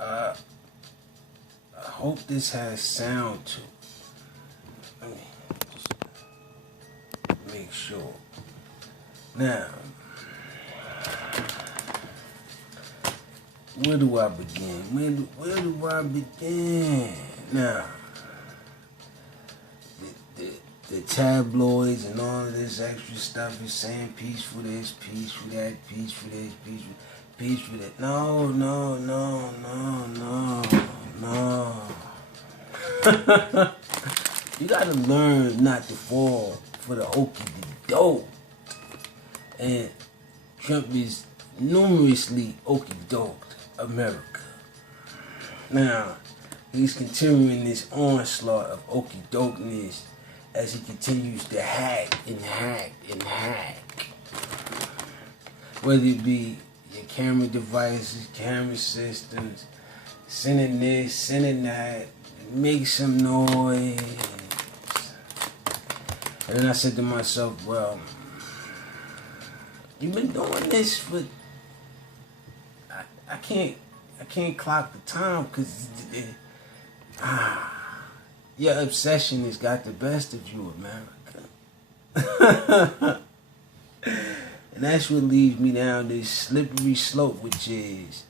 I hope this has sound to it. Let me just make sure. Now, where do I begin? Where do I begin? Now, the tabloids and all of this extra stuff is saying peace for this, peace for that, peace for this, peace for that. No. You gotta learn not to fall for the okey doke. And Trump is numerously okey doked America. Now, he's continuing this onslaught of okey dokeness as he continues to hack. Whether it be your camera devices, camera systems, sending this, sending that, make some noise. And then I said to myself, well, you've been doing this for, I can't clock the time because your obsession has got the best of you, America. And that's what leads me down this slippery slope, which is,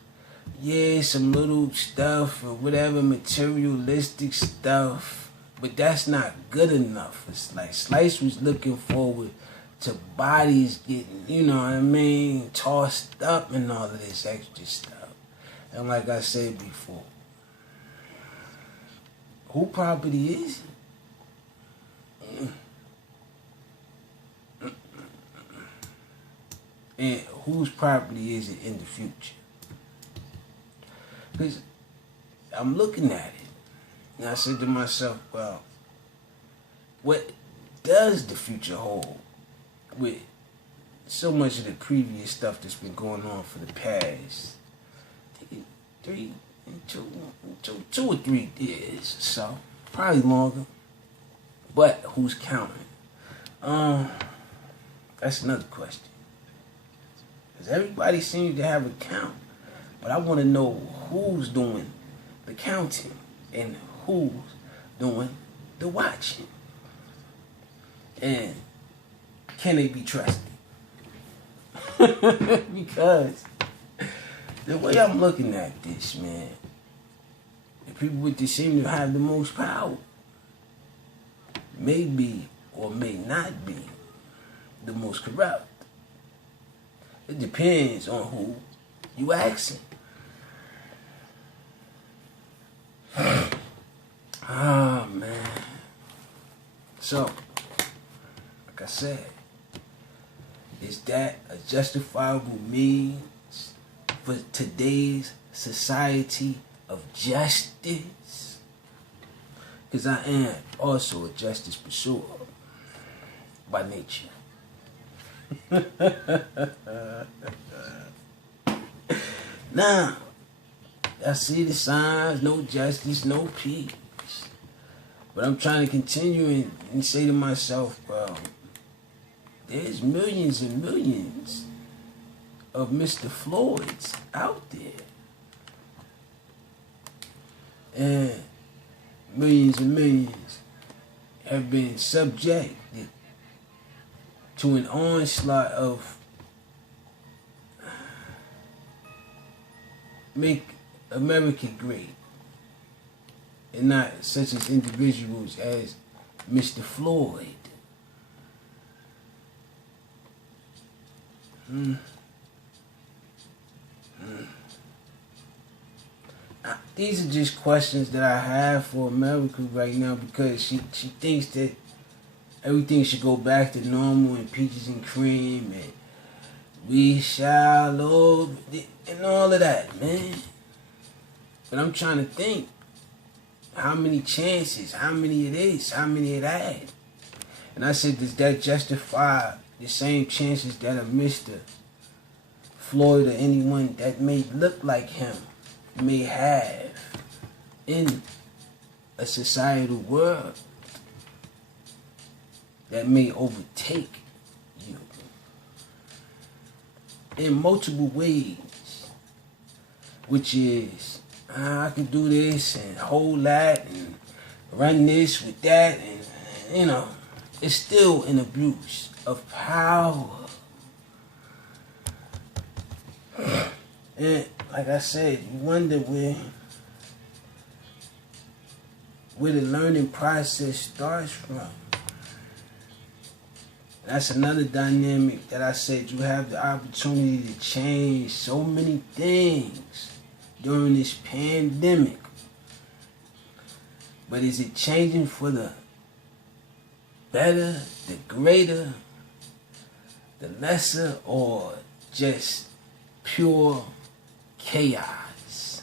yeah, some little stuff or whatever, materialistic stuff, but that's not good enough. It's like Slice was looking forward to bodies getting, you know what I mean, tossed up and all of this extra stuff. And like I said before, who property is it? And whose property is it in the future? Because I'm looking at it, and I said to myself, well, what does the future hold with so much of the previous stuff that's been going on for the past 2 or 3 years or so, probably longer, but who's counting? That's another question. Because everybody seems to have a count, but I want to know who's doing the counting and who's doing the watching. And can they be trusted? Because the way I'm looking at this, man, the people with this seem to have the most power may be or may not be the most corrupt. It depends on who you asking. Ah, man. So, like I said, is that a justifiable means for today's society of justice? Because I am also a justice pursuer by nature. Now, I see the signs, no justice, no peace. But I'm trying to continue and say to myself, well, there's millions and millions of Mr. Floyds out there. And millions and millions have been subjected to an onslaught of make America great. And not such as individuals as Mr. Floyd. These are just questions that I have for America right now because she thinks that everything should go back to normal and peaches and cream and we shall love and all of that, man. But I'm trying to think how many chances, how many it is, how many it had. And I said, does that justify the same chances that a Mr. Floyd or anyone that may look like him may have in a societal world that may overtake you in multiple ways, which is I can do this and hold that and run this with that, and it's still an abuse of power. And like I said, you wonder where the learning process starts from. That's another dynamic that I said you have the opportunity to change so many things during this pandemic. But is it changing for the better, the greater, the lesser, or just pure chaos?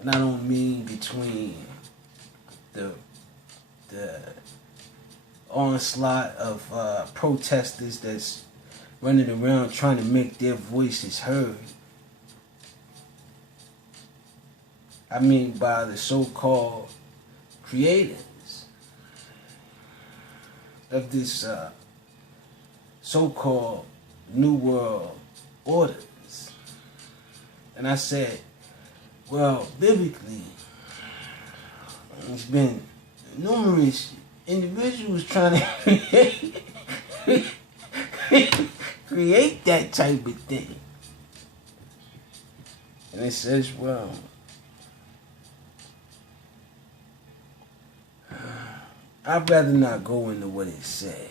And I don't mean between the onslaught of protesters that's running around trying to make their voices heard. I mean by the so-called creators of this so-called New World Orders. And I said, well, biblically, there's been numerous individuals trying to create that type of thing. And it says, well, I'd rather not go into what it says.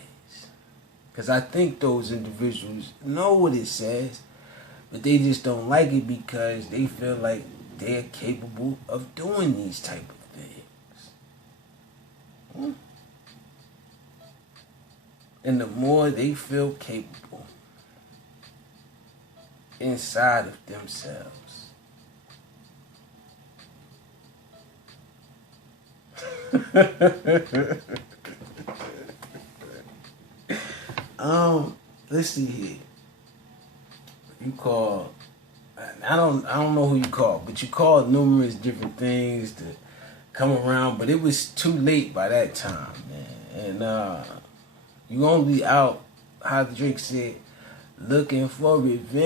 Because I think those individuals know what it says, but they just don't like it because they feel like they're capable of doing these type of things. And the more they feel capable inside of themselves, let's see here. You call, I don't know who you called, but you called numerous different things to come around, but it was too late by that time, man. And you only out, how Drake said, looking for revenge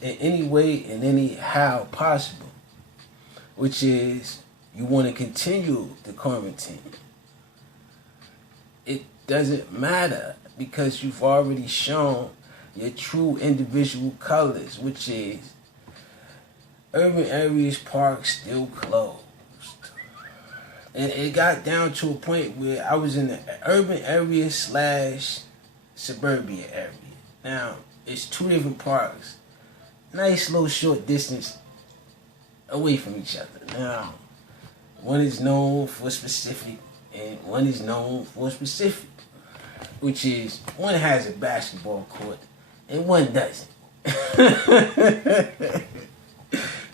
in any way and any how possible, which is you want to continue the quarantine. It doesn't matter because you've already shown your true individual colors, which is urban areas, parks still closed. And it got down to a point where I was in the urban area / suburbia area. Now, it's two different parks. Nice little short distance away from each other. Now, one is known for specific and one is known for specific. Which is, one has a basketball court and one doesn't.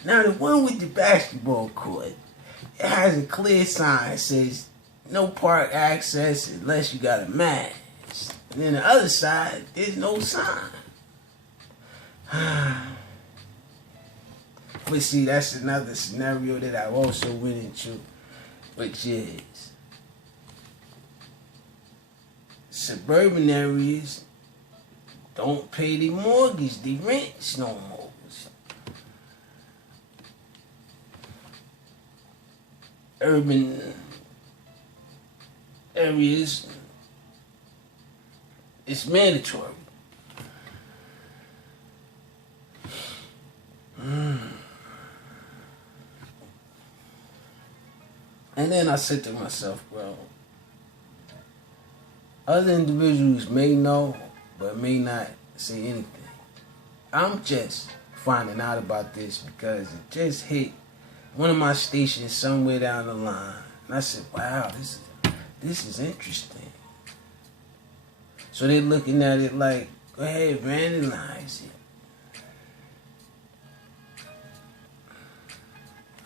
Now, the one with the basketball court, it has a clear sign that says no park access unless you got a mask. And then the other side, there's no sign. But see, that's another scenario that I also went into, which is suburban areas don't pay the mortgage, the rents no more. Urban areas, it's mandatory. And then I said to myself, well, other individuals may know, but may not say anything. I'm just finding out about this because it just hit one of my stations somewhere down the line. And I said, wow, this is interesting. So they're looking at it like, go ahead, vandalize it.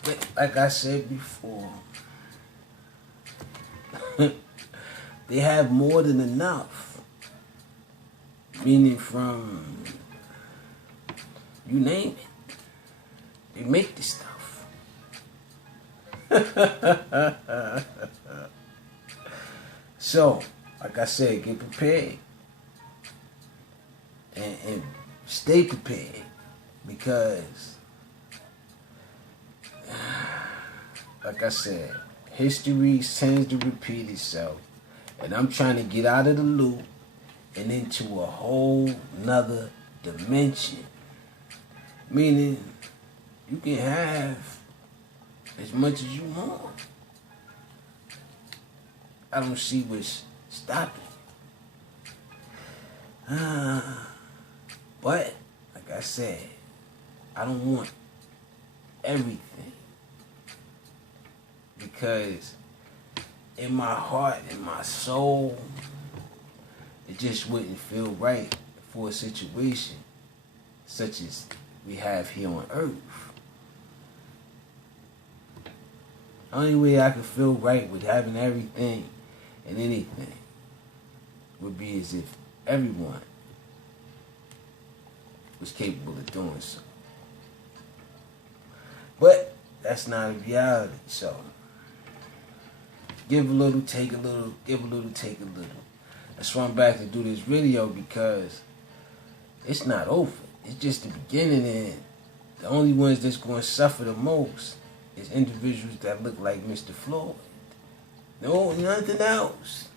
But like I said before, they have more than enough. Meaning from, you name it, they make this stuff. So, like I said, get prepared and stay prepared because, like I said, history tends to repeat itself, and I'm trying to get out of the loop and into a whole nother dimension. Meaning, you can have as much as you want. I don't see what's stopping. But, like I said, I don't want everything. Because in my heart, in my soul, it just wouldn't feel right for a situation such as we have here on earth. The only way I could feel right with having everything and anything would be as if everyone was capable of doing so. But that's not a reality, so give a little, take a little, give a little, take a little. That's why I'm back to do this video, because it's not over. It's just the beginning, and the only ones that's going to suffer the most is individuals that look like Mr. Floyd. No, nothing else.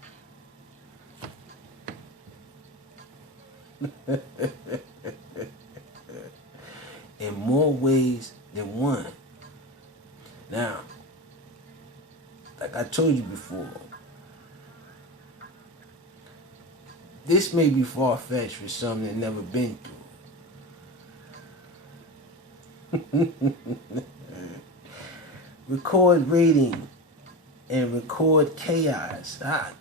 In more ways than one. Now, like I told you before, this may be far-fetched for some that never been through. Record rating and record chaos. I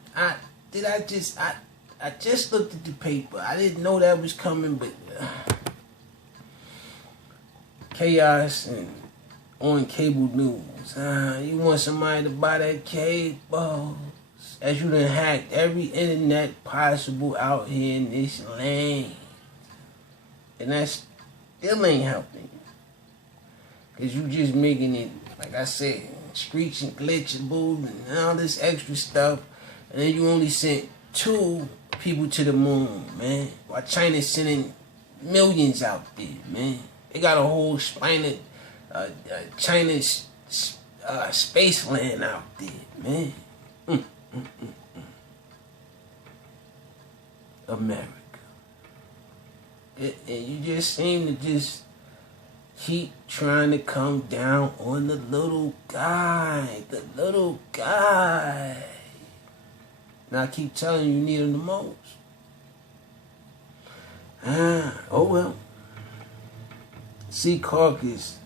just looked at the paper. I didn't know that was coming, but chaos and on cable news. You want somebody to buy that cable? As you done hacked every internet possible out here in this land. And that still ain't helping. Because you just making it, like I said, screeching, glitchable, and all this extra stuff. And then you only sent 2 people to the moon, man. While China's sending millions out there, man. They got a whole China's space land out there, man. America. And you just seem to just keep trying to come down on the little guy. The little guy. And I keep telling you need him the most. Oh well. Syracuse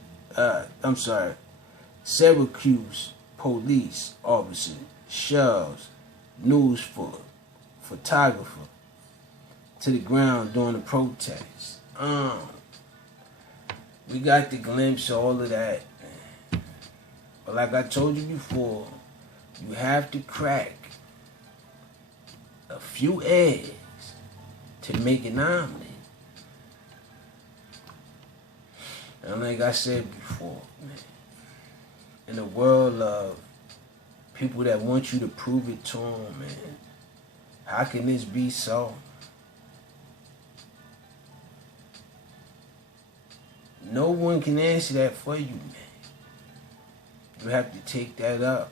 police officer shoves news photographer to the ground during the protest. We got the glimpse of all of that. But like I told you before, you have to crack a few eggs to make an omelet. And like I said before, man, in a world of people that want you to prove it to them, man, how can this be so? No one can answer that for you, man. You have to take that up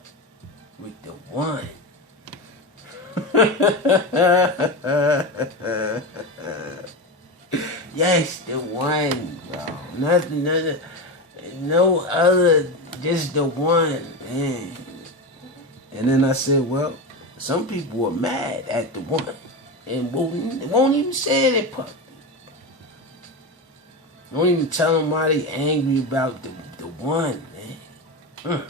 with the one. Yes, the one, bro. Nothing, no other, just the one, man. And then I said, well, some people are mad at the one and won't even say it in public. Don't even tell them why they angry about the one, man.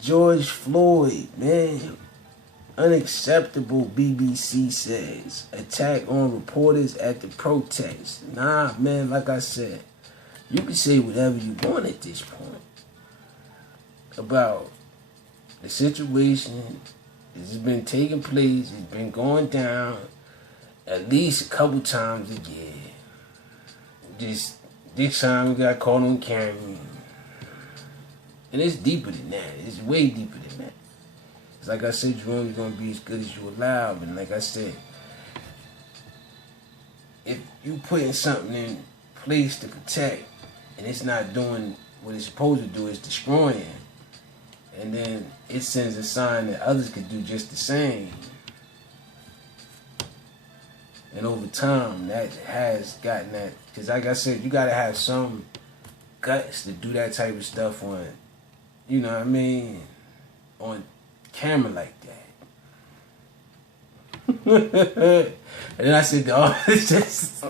George Floyd, man. Unacceptable, BBC says. Attack on reporters at the protest. Nah, man, like I said, you can say whatever you want at this point about the situation. This has been taking place. It's been going down at least a couple times a year. just this time we got caught on camera. And it's deeper than that. It's way deeper than that. It's like I said, you're only gonna be as good as you allow. And like I said, if you putting something in place to protect and it's not doing what it's supposed to do, it's destroying, and then it sends a sign that others could do just the same. And over time, that has gotten that. Because like I said, you got to have some guts to do that type of stuff on, you know what I mean, on camera like that. And then I said, oh, it's just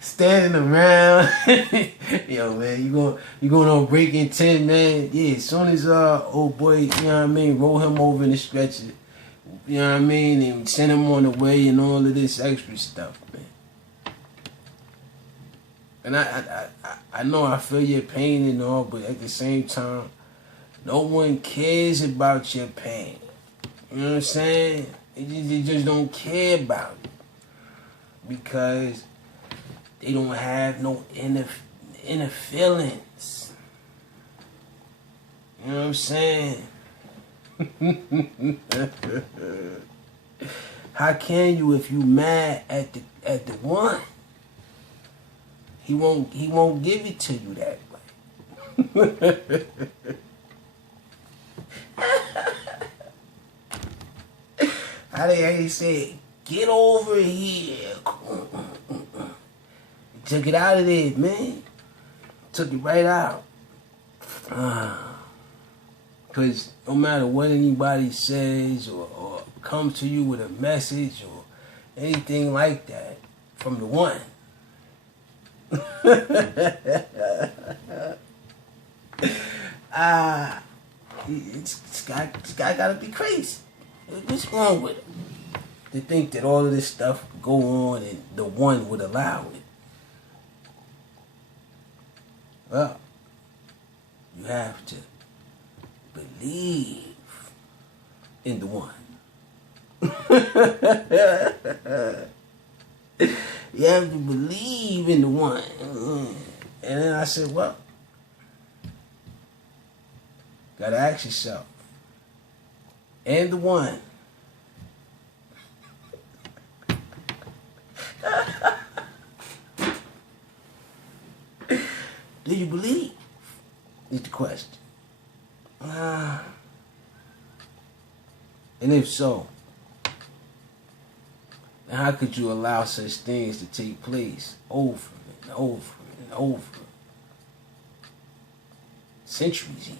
standing around. Yo, man, you going on Breaking 10, man. Yeah, as soon as old boy, you know what I mean, roll him over in the stretcher, you know what I mean, and send him on the way and all of this extra stuff, man. And I know I feel your pain and all, but at the same time, no one cares about your pain. You know what I'm saying? They just don't care about it because they don't have no inner feelings. You know what I'm saying? How can you if you mad at the one? He won't give it to you that way. How they say, get over here. Took it out of there, man. Took it right out. Because no matter what anybody says or comes to you with a message or anything like that from the one, this guy gotta be crazy. What's wrong with him? To think that all of this stuff go on and the one would allow it. Well, you have to believe in the one. You have to believe in the one. And then I said, well, gotta ask yourself. And the one. Do you believe? Is the question. And if so, then how could you allow such things to take place over and over and over? Centuries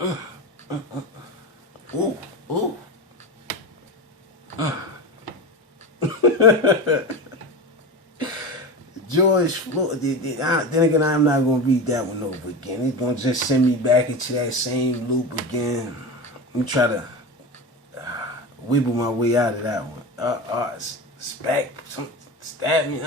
even. Ooh, ooh. George Floyd. Then again, I'm not gonna read that one over again. It's gonna just send me back into that same loop again. Let me try to wiggle my way out of that one. Stab me.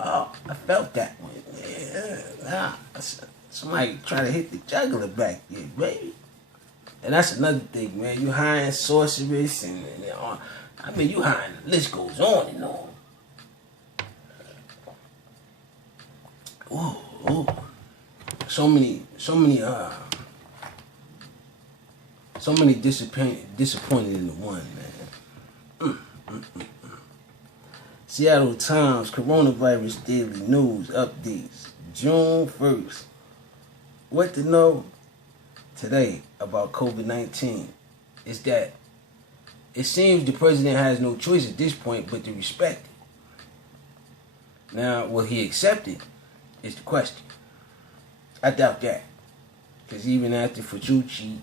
Oh, I felt that one. Yeah. Somebody trying to hit the jugular back there, baby. And that's another thing, man. You hiring sorcerers and I mean, you hiring, the list goes on and on. Ooh. So many disappointed in the one, man. Seattle Times Coronavirus Daily News Updates, June 1st. What to know today about COVID-19 is that it seems the president has no choice at this point but to respect it. Now, will he accept it is the question. I doubt that. Because even after Fauci,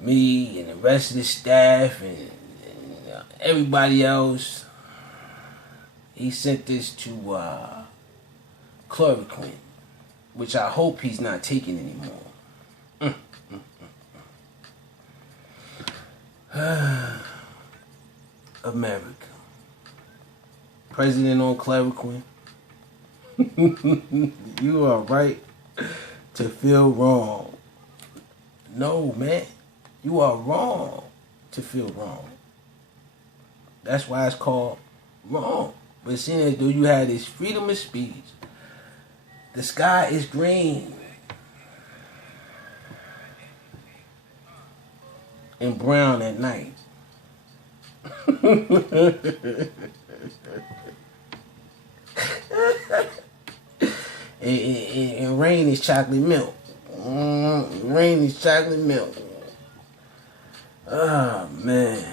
me, and the rest of the staff, and everybody else, he sent this to chloroquine, which I hope he's not taking anymore. America. President on chloroquine. You are right to feel wrong. No, man. You are wrong to feel wrong. That's why it's called wrong. But seeing as though you had this freedom of speech, the sky is green and brown at night. and rain is chocolate milk. Rain is chocolate milk. Oh, man.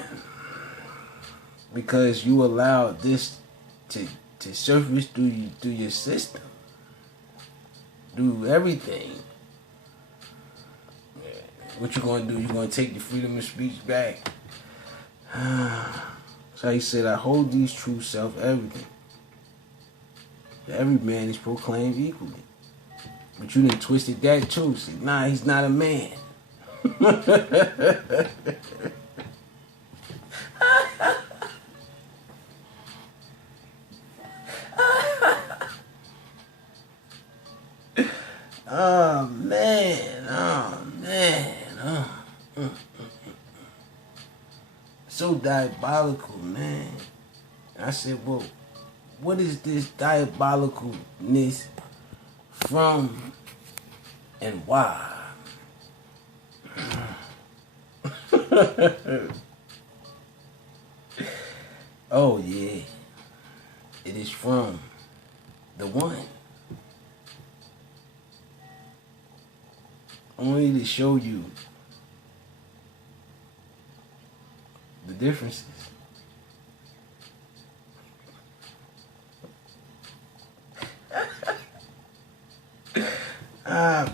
Because you allowed this to surface through your system. Do everything. What you gonna do? You gonna take the freedom of speech back? So he said, I hold these true self-evident. Every man is proclaimed equally. But you done twisted that too. See, nah, he's not a man. Oh man, oh man, so diabolical, man. I said, well, what is this diabolicalness from and why? Oh yeah, it is from the one. Only to show you the differences.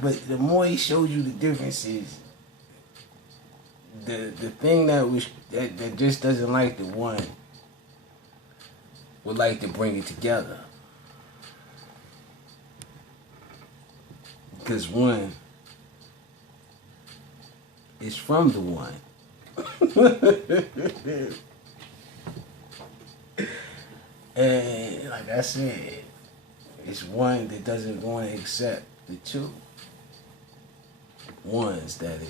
But the more he shows you the differences, the thing that just doesn't like the one would like to bring it together. Because one is from the one. And like I said, it's one that doesn't want to accept the two ones, that is.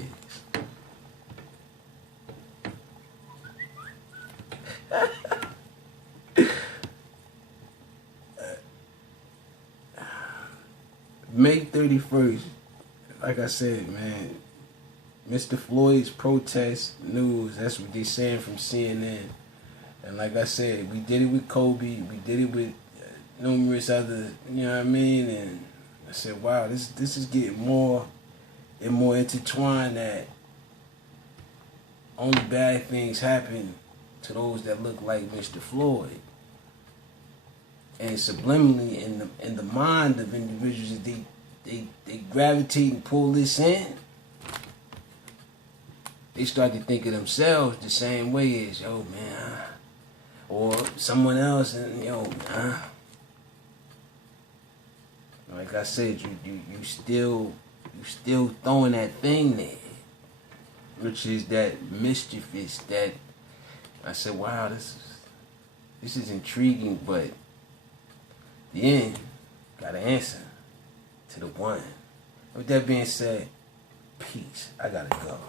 May 31st, like I said, man, Mr. Floyd's protest news, that's what they're saying from CNN. And like I said, we did it with Kobe, we did it with numerous other, you know what I mean? And I said, wow, this is getting more and more intertwined, that only bad things happen to those that look like Mr. Floyd. And subliminally in the mind of individuals, they gravitate and pull this in. They start to think of themselves the same way as, yo, man, or someone else, and yo, man. Like I said, you still throwing that thing there, which is that mischievous. That I said, wow, this is intriguing, but the end got an answer to the one. With that being said, peace. I gotta go.